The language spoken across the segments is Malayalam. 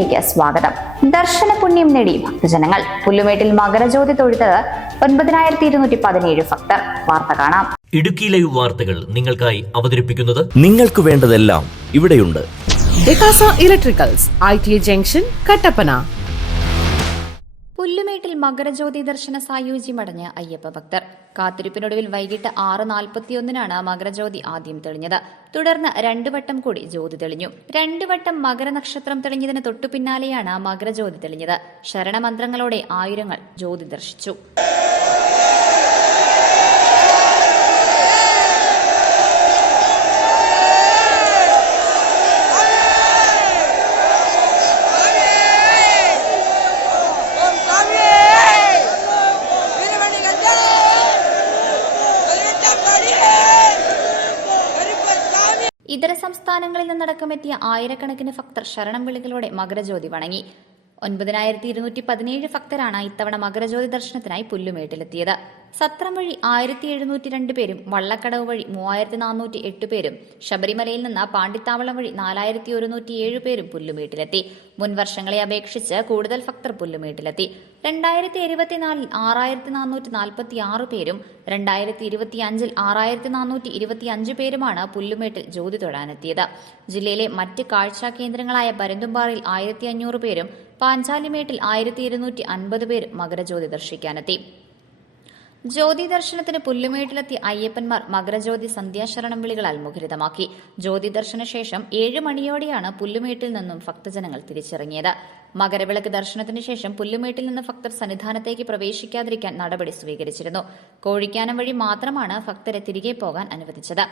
വാർത്തയിലേക്ക് സ്വാഗതം. ദർശന പുണ്യം നേടി ഭക്തജനങ്ങൾ. പുല്ലുമേട്ടിൽ മകരജ്യോതി തൊഴുതത് 9217 ഭക്തർ. വാർത്ത കാണാം. ഇടുക്കി ലൈവ് വാർത്തകൾ നിങ്ങൾക്കായി അവതരിപ്പിക്കുന്നത് നിങ്ങൾക്ക് വേണ്ടതെല്ലാം ഇവിടെയുണ്ട്. ഡെക്കാസ ഇലക്ട്രിക്കൽസ്, ITA ജംഗ്ഷൻ, കട്ടപ്പന. പുല്ലുമേട്ടിൽ മകരജ്യോതി ദർശന സായുജ്യമടഞ്ഞ് അയ്യപ്പ ഭക്തർ. കാത്തിരിപ്പിനൊടുവിൽ വൈകിട്ട് 6:41 മകരജ്യോതി ആദ്യം തെളിഞ്ഞത്. തുടർന്ന് 2 വട്ടം കൂടി ജ്യോതി തെളിഞ്ഞു. 2 വട്ടം മകരനക്ഷത്രം തെളിഞ്ഞതിന് തൊട്ടു പിന്നാലെയാണ് മകരജ്യോതി തെളിഞ്ഞത്. ശരണമന്ത്രങ്ങളോടെ ആയിരങ്ങൾ ജ്യോതി ദർശിച്ചു. ഇതര സംസ്ഥാനങ്ങളിൽ നിന്നടക്കമെത്തിയ ആയിരക്കണക്കിന് ഭക്തർ ശരണം വിളികളോടെ മകരജ്യോതി വണങ്ങി. 9217 ഭക്തരാണ് ഇത്തവണ മകരജ്യോതി ദർശനത്തിനായി പുല്ലുമേട്ടിലെത്തിയത്. സത്രം വഴി 1702 പേരും വള്ളക്കടവ് വഴി 3408 പേരും ശബരിമലയിൽ നിന്ന് പാണ്ടിത്താവളം വഴി 4107 പേരും പുല്ലുമേട്ടിലെത്തി. മുൻ വർഷങ്ങളെ അപേക്ഷിച്ച് കൂടുതൽ ഭക്തർ പുല്ലുമേട്ടിലെത്തി. 2024 6446 പേരും 2025 6425 പേരുമാണ് പുല്ലുമേട്ടിൽ ജ്യോതി തൊഴാനെത്തിയത്. ജില്ലയിലെ മറ്റ് കാഴ്ചാ കേന്ദ്രങ്ങളായ പരുന്തുംപാറയിൽ 1500 പേരും പാഞ്ചാലിമേട്ടിൽ 1250 പേരും മകരജ്യോതി ദർശിക്കാനെത്തി. ജ്യോതി ദർശനത്തിന് പുല്ലുമേട്ടിലെത്തിയ അയ്യപ്പന്മാർ മകരജ്യോതി സന്ധ്യാശരണം വിളികളാൽ മുഖരിതമാക്കി. ജ്യോതി ദർശന ശേഷം 7 മണിയോടെയാണ് പുല്ലുമേട്ടിൽ നിന്നും ഭക്തജനങ്ങൾ തിരിച്ചിറങ്ങിയത്. മകരവിളക്ക് ദർശനത്തിന് ശേഷം പുല്ലുമേട്ടിൽ നിന്ന് ഭക്തർ സന്നിധാനത്തേക്ക് പ്രവേശിക്കാതിരിക്കാൻ നടപടി സ്വീകരിച്ചിരുന്നു. കോഴിക്കാനം വഴി മാത്രമാണ് ഭക്തരെ തിരികെ പോകാൻ അനുവദിച്ചത്.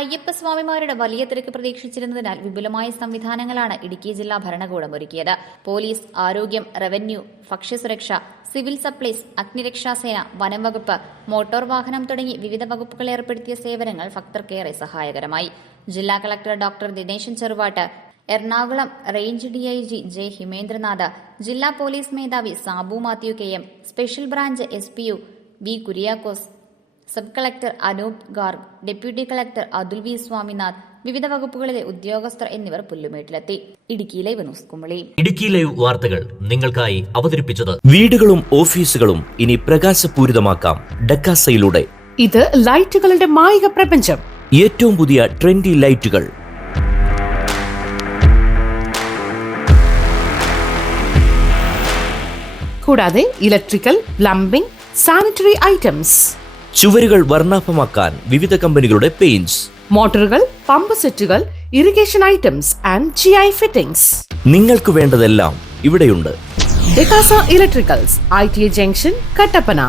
അയ്യപ്പസ്വാമിമാരുടെ വലിയ തിരക്ക് പ്രതീക്ഷിച്ചിരുന്നതിനാൽ വിപുലമായ സംവിധാനങ്ങളാണ് ഇടുക്കി ജില്ലാ ഭരണകൂടം ഒരുക്കിയത്. പോലീസ്, ആരോഗ്യം, റവന്യൂ, ഭക്ഷ്യസുരക്ഷ, സിവിൽ സപ്ലൈസ്, അഗ്നിരക്ഷാസേന, വനംവകുപ്പ്, മോട്ടോർ വാഹനം തുടങ്ങി വിവിധ വകുപ്പുകൾ ഏർപ്പെടുത്തിയ സേവനങ്ങൾ ഭക്തർക്കേറെ സഹായകരമായി. ജില്ലാ collector doctor Dineshan Cheruvattu, Ernakulam range DIG J Himendranath, ജില്ലാ പോലീസ് മേധാവി Sabu Mathew KM, special branch SPU B Kuriakose, sub collector Anoop Garg, deputy collector Athul V Swaminath, വിവിധ വകുപ്പുകളിലെ ഉദ്യോഗസ്ഥർ എന്നിവർ പുല്ലുമേട്ടിലെത്തി. Idukki live news Kumily. Idukki live വാർത്തകൾ നിങ്ങൾക്കായി അവതരിപ്പിച്ചത് വീടുകളും ഓഫീസുകളും ഇനി പ്രകാശപൂരിതമാക്കാം ഡെക്കാസയിലൂടെ. ഇത് ലൈറ്റുകളുടെ മായിക പ്രപഞ്ചം. ഏറ്റവും പുതിയ ട്രെൻഡി ലൈറ്റുകൾ, കൂടാതെ ഇലക്ട്രിക്കൽ, പ്ലംബിംഗ്, സാനിറ്ററി ഐറ്റംസ്, ചുവരുകൾ വർണ്ണാഭമാക്കാൻ വിവിധ കമ്പനികളുടെ പെയിന്റ്സ്, മോട്ടോറുകൾ, പമ്പ് സെറ്റുകൾ, irrigation items and GI fittings. നിങ്ങൾക്ക് വേണ്ടതെല്ലാം ഇവിടെയുണ്ട്. ഡെക്കാസ ഇലക്ട്രിക്കൽസ്, ITA ജംഗ്ഷൻ, കട്ടപ്പന.